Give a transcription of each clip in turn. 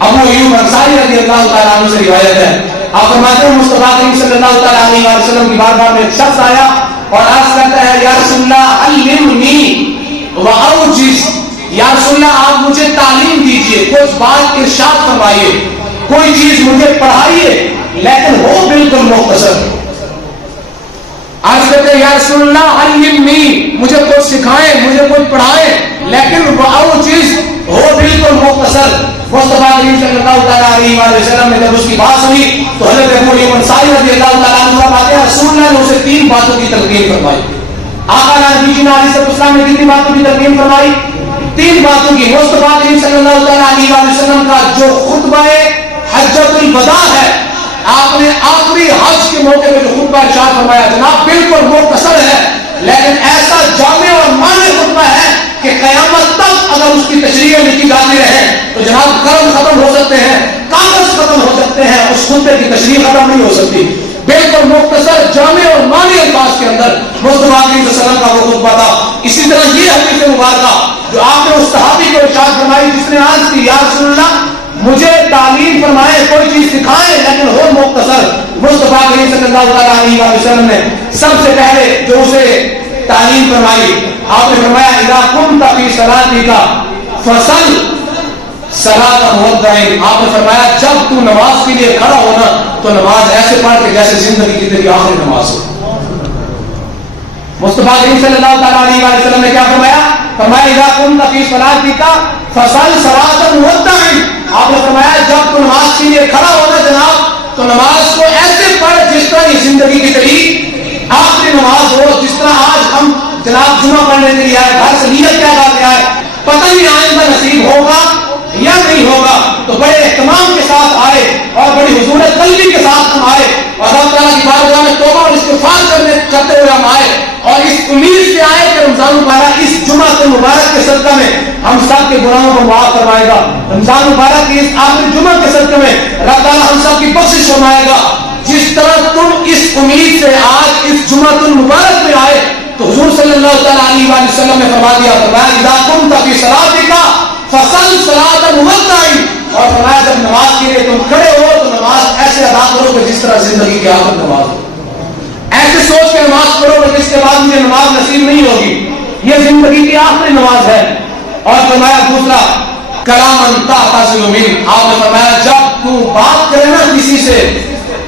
ابو ایوب انصاری رضی اللہ تعالیٰ عنہ سے روایت ہے، آپ فرماتے ہیں مصطفیٰ کریم صلی اللہ تعالیٰ علیہ وسلم کی بارگاہ میں ایک شخص آیا اور عرض کرتا ہے یا رسول اللہ علمنی واوجز، یا رسول اللہ آپ مجھے تعلیم دیجئے، کچھ بات ارشاد فرمائیے، کوئی چیز مجھے پڑھائیے لیکن ہو بالکل مختصر۔ عرض کرتے ہیں یا رسول اللہ علمنی، مجھے کچھ سکھائیں، مجھے کچھ پڑھائیں لیکن واوجز ہو بالکل مختصر۔ مصطفیٰ کریم صلی اللہ تعالیٰ علیہ وسلم نے جب اس کی بات سنی تو حضرت ابو ایوب انصاری رضی اللہ تعالیٰ عنہ فرماتے ہیں رسول اللہ نے اسے 3 باتوں کی تلقین فرمائی۔ آقا نبی جی علیہ السلام نے کتنی باتوں کی تلقین فرمائی؟ 3 باتوں کی۔ مصطفیٰ کریم صلی اللہ تعالیٰ علیہ وسلم کا جو خطبہ حجۃ الوداع ہے، آپ نے آخری حج کے موقع پہ جو خطبہ ارشاد فرمایا جناب بالکل مختصر ہے لیکن ایسا جامع اور معنی خطبہ ہے کہ قیامت تک اگر اس کی تشریح لکھی جاتی رہے تو جناب قلم ختم ہو سکتے ہیں، کاغذ ختم ہو سکتے ہیں، اس خطبے کی تشریح ختم نہیں ہو سکتی۔ بالکل مختصر جامع اور معنی الفاظ کے اندر مصطفیٰ کریم صلی اللہ علیہ وسلم کا وہ خطبہ تھا۔ اسی طرح یہ حدیث مبارکہ جو آپ نے اس صحابی کو ارشاد فرمائی جس نے عرض کی یا رسول اللہ مجھے تعلیم فرمائے، کوئی چیز سکھائے لیکن ہو مختصر، مصطفیٰ کریم صلی اللہ تعالیٰ علیہ وسلم نے سب سے پہلے جو اسے تعلیم فرمائی آپ نے فرمایا اذا قمت فی صلاتک فصل صلاۃ مودع، آپ نے فرمایا جب تو نماز کے لیے کھڑا ہونا تو نماز ایسے پڑھ کہ جیسے زندگی کی تیری آخری نماز ہو۔ مصطفیٰ کریم صلی اللہ تعالیٰ علیہ وسلم نے کیا فرمایا؟ فرمایا اذا قمت فی صلاتک فصل صلاۃ مودع، آپ نے فرمایا جب تو نماز کے لیے کھڑا ہونا جناب تو نماز کو ایسے پڑھ جس طرح یہ زندگی کی تیری آخری نماز ہو۔ جس طرح آج ہم جناب جمعہ پڑھنے کے لیے آئے، گھر سے نیت کیا کرتے آئے، پتہ نہیں آئندہ نصیب ہوگا یا نہیں ہوگا، تو بڑے اہتمام کے ساتھ آئے اور بڑی حضور قلبی کے ساتھ ہم آئے اور اللہ تعالیٰ کی بارگاہ میں توبہ اور استغفار کرتے ہوئے ہم آئے اور اس امید سے آئے کہ رمضان مبارک اس جمعہ مبارک کے صدقہ میں ہم سب کے گناہوں کو معاف کروائے گا۔ رمضان مبارک کی اس آخری جمعہ کے صدقے میں اللہ تعالیٰ ہم سب کی بخشش فرمائے گا۔ جس طرح تم اس امید سے آج اس جمعہ المبارک میں آئے تو حضور صلی اللہ تعالیٰ علیہ وسلم نے فرما دیا، فرمایا اذا قمت فی صلاتک فصل صلاۃ مودع، اور فرمایا جب نماز کے لیے تم کھڑے ہو تو نماز ایسے ادا کرو کہ جس طرح زندگی کی آخری نماز ہو۔ ایسے سوچ کے نماز پڑھو کہ جس کے بعد مجھے نماز نصیب نہیں ہوگی، یہ زندگی کی آخری نماز ہے۔ اور فرمایا دوسرا کلاما تعتذر منہ، آپ نے فرمایا جب تو بات کرے نا کسی سے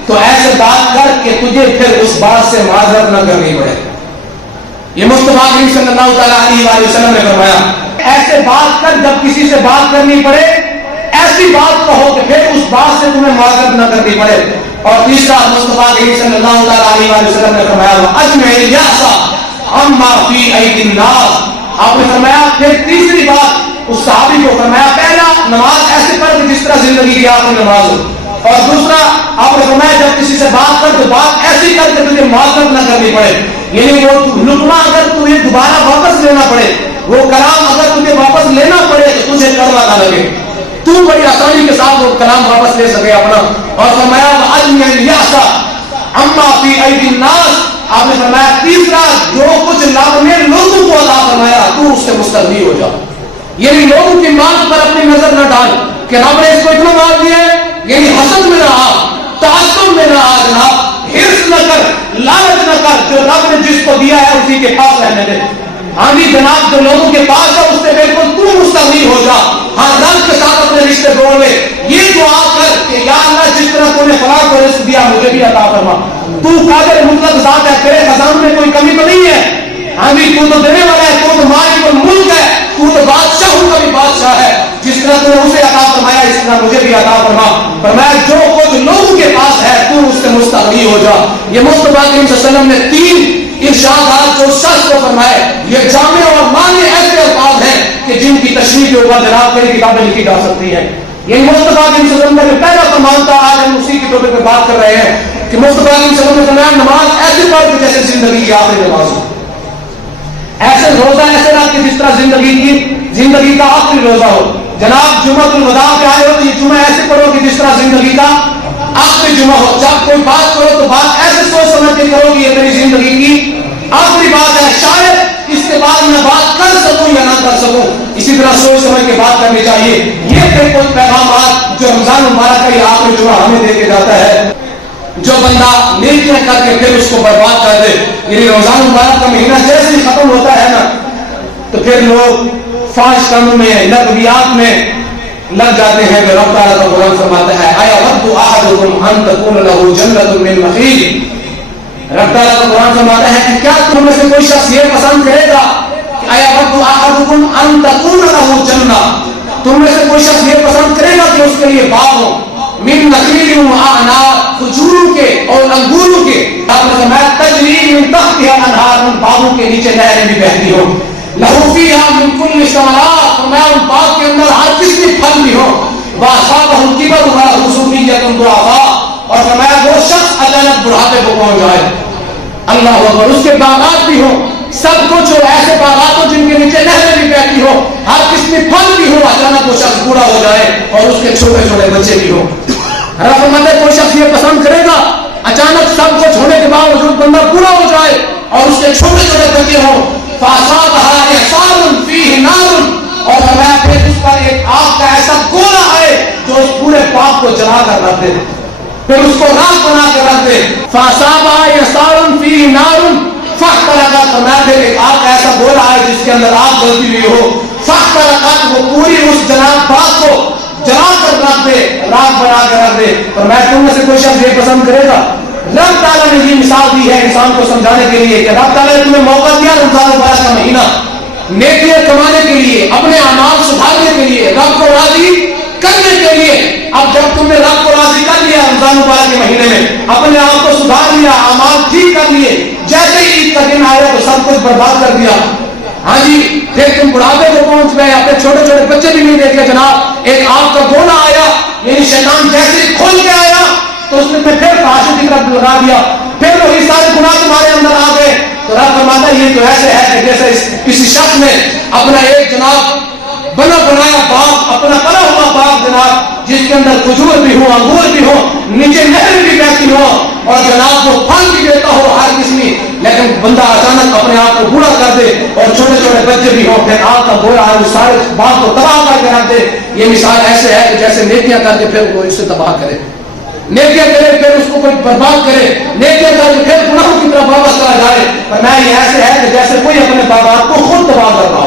تو ایسے بات کر کہ تجھے پھر اس بات سے معذرت نہ کرنی پڑے۔ یہ مصطفیٰ کریم صلی اللہ تعالیٰ علیہ وسلم نے فرمایا ایسے بات کر جب کسی سے بات کرنی پڑے ایسی بات کہو کہ پھر اس بات سے تمہیں معذرت نہ کرنی پڑے۔ اور تیسرا مصطفیٰ کریم صلی اللہ تعالیٰ علیہ وسلم نے فرمایا اجمع الیاس عما فی ایدی الناس، آپ نے فرمایا پھر تیسری بات اس صحابی کو فرمایا پہلا نماز ایسے پڑھ کہ جس طرح زندگی کی آخری نماز ہو، اور دوسرا آپ نے فرمایا جب کسی سے بات کر تو بات ایسی کر کہ تجھے معذرت نہ کرنی پڑے، یعنی وہ لقمہ اگر تمہیں دوبارہ واپس لینا پڑے، وہ کلام اگر تجھے واپس لینا پڑے تو تجھے کڑوا نہ لگے، تو بڑی آسانی کے ساتھ وہ کلام واپس لے سکے اپنا۔ اور فرمایا اجمع الیاس عما فی ایدی الناس، آپ نے فرمایا تیسرا جو کچھ رب نے لوگوں کو عطا فرمایا تو اس سے مستغنی ہو جا، یعنی لوگوں کی مال پر اپنی نظر نہ ڈال کہ رب نے اس کو اتنا مال دیا ہے، یعنی حسد میں نہ آ، تعصب میں نہ آ جناب، حرص نہ کر، لالچ نہ کر، جو رب نے جس کو دیا ہے اسی کے پاس رہنے دے۔ ہاں جی جناب جو لوگوں کے پاس ہے اس سے بالکل تو مستغنی ہو جا، ہاں رب کے ساتھ اپنے رشتے جوڑ لے، یہ دعا کر کہ یا اللہ جس طرح تو نے فلاں کو رزق دیا مجھے بھی عطا فرما، تو قادر مطلق ذات ہے، تیرے خزانے میں کوئی کمی تو نہیں ہے، ہاں جی تو دینے والا ہے، تو مالک الملک ہے، تو بادشاہوں کا بھی بادشاہ ہے، جس طرح تو نے اسے عطا فرمایا اس طرح مجھے بھی عطا فرما۔ فرمایا جو کچھ لوگوں کے پاس ہے تو اس سے مستغنی ہو جا۔ یہ مصطفیٰ کریم صلی اللہ علیہ وسلم نے 3 ارشادات جو شخص کو فرمائے، یہ جامع اور معنی ایسے الفاظ ہیں کہ جن کی تشریح کے اوپر جناب کئی کتابیں لکھی جا سکتی ہیں۔ یہ مصطفیٰ کریم صلی اللہ علیہ وسلم کا پہلا فرمان تھا، آج ہم اسی کے ٹاپک پہ بات کر رہے ہیں کہ مصطفیٰ کریم صلی اللہ علیہ وسلم نے فرمایا نماز ایسے پڑھ کہ جیسے زندگی کی آخری نماز ہو، ایسے روزہ ایسے رکھ کہ جس طرح زندگی کا آخری روزہ ہو۔ جناب جمعہ الوداع پہ آئے ہو تو یہ جمعہ ایسے پڑھو کہ جس طرح زندگی کا آخری جمعہ ہو، جب کوئی بات کرو تو بات ایسے سوچ سمجھ کے کرو کہ یہ میری زندگی کی آخری بات ہے، شاید اس کے بعد میں بات کر سکوں یا نہ کر سکوں، اسی طرح سوچ سمجھ کے بات کرنی چاہیے۔ یہ تھے کچھ پیغامات جو رمضان مبارک کا یہ آخری جمعہ ہمیں دے کے جاتا ہے، جو بندہ نیکیاں کر کے پھر اس کو برباد کر دے، یعنی رمضان مبارک کا مہینہ جیسے ہی ختم ہوتا ہے نا تو پھر لوگ فحش کاموں میں، لغویات میں لگ جاتے ہیں۔ جو رب تعالیٰ کا قرآن فرماتا ہے آیا ود احدکم ان تکون له جنۃ من نخیل، رب تعالیٰ کا قرآن فرماتا ہے کہ کیا تم میں سے کوئی شخص یہ پسند کرے گا کہ آیا ود احدکم ان تکون له جنۃ، تم میں سے کوئی شخص یہ پسند کرے گا کہ اس کے لیے باغ ہو، من نخیل و اعناب، کھجوروں کے اور انگوروں کے، آپ نے فرمایا تجری من تحتها الانہار، ان باغوں کے نیچے نہریں بھی بہتی ہوں، لہو فیہا من کل ثمرات، فرمایا ان باغ کے اندر ہر قسم کے پھل بھی ہوں، واصابہ الکبر وله ذریۃ ضعفاء، اور فرمایا وہ شخص اچانک بڑھاپے کو پہنچ جائے، اللہ اکبر، اس کے باغات بھی ہوں، سب کچھ ہو، ایسے باغات ہو جن کے نیچے نہریں بھی بہتی ہو، ہر قسم کے پھل بھی ہو، اچانک وہ شخص بوڑھا ہو جائے اور اس کے چھوٹے چھوٹے بچے بھی ہوں۔ رب فرماتے ہیں کوئی شخص یہ پسند کرے گا اچانک سب کچھ ہونے کے باوجود بندہ بوڑھا ہو جائے اور اس کے چھوٹے چھوٹے بچے ہوں، فَأَصَابَهَا إِعْصَارٌ فِيهِ نَارٌ، اور فرمایا پھر اس پر ایک آگ کا ایسا گولا آئے جو اس پورے پاک کو جلا کر رکھ دے، پھر اس کو راکھ بنا کر رکھ دے، فَأَصَابَهَا إِعْصَارٌ فِيهِ نَارٌ فَاحْتَرَقَتْ، فرمایا پھر ایک آگ کا ایسا گولا آئے جس کے اندر آگ جلتی ہوئی ہو، فَاحْتَرَقَتْ، وہ پوری اس جناب پاک کو جلا کر رکھ دے، راکھ بنا کر رکھ دے، اور میں تم میں سے کوئی شخص یہ پسند کرے گا؟ رب تعالیٰ نے یہ مثال دی ہے انسان کو سمجھانے کے لیے کہ رب تعالیٰ نے تمہیں موقع دیا رمضان مبارک کا مہینہ نیکیاں کمانے کے لیے، اپنے اعمال سدھارنے کے لیے، رب کو راضی کرنے کے لیے۔ اب جب تم نے رب کو راضی کر لیا رمضان مبارک کے مہینے میں، اپنے آپ کو سدھار لیا، اعمال ٹھیک کر لیے، جیسے ہی عید کا دن آیا تو سب کچھ برباد کر دیا، ہاں جی، پھر تم بڑھاپے کو پہنچ گئے، اپنے چھوٹے چھوٹے بچے بھی نہیں دیکھے جناب، ایک آگ کا گولا آیا، یعنی شیطان جیسے ہی کھول کے آیا تو اس نے پھر فحاشی کی طرف لگا دیا، پھر وہی سارے گناہ تمہارے اندر آ گئے۔ تو رب فرماتا ہے یہ تو ایسے ہے کہ جیسے کسی شخص نے اپنا ایک جناب بنایا باغ، اپنا بنا ہوا باغ جناب، جس کے اندر کھجور بھی ہو، انگور بھی ہو، نیچے نہر بھی بہتی ہو، اور جناب وہ پھل بھی دیتا ہو ہر قسمی، لیکن بندہ اچانک اپنے آپ کو بوڑھا کر دے اور چھوٹے چھوٹے بچے بھی ہوں، پھر آگ کا گولا آئے وہ سارے باغ کو تباہ کر کے رکھ دے۔ یہ مثال ایسے ہے کہ جیسے نیکیاں کر کے پھر وہ اسے تباہ کرے، نیکیاں کرے پھر اس کو کوئی برباد کرے، نیکیاں کر کے پھر گناہوں کی طرف واپس چلا جائے، پر میں یہ ایسے ہے کہ جیسے کوئی اپنے باغات کو خود تباہ کر رہا ہو۔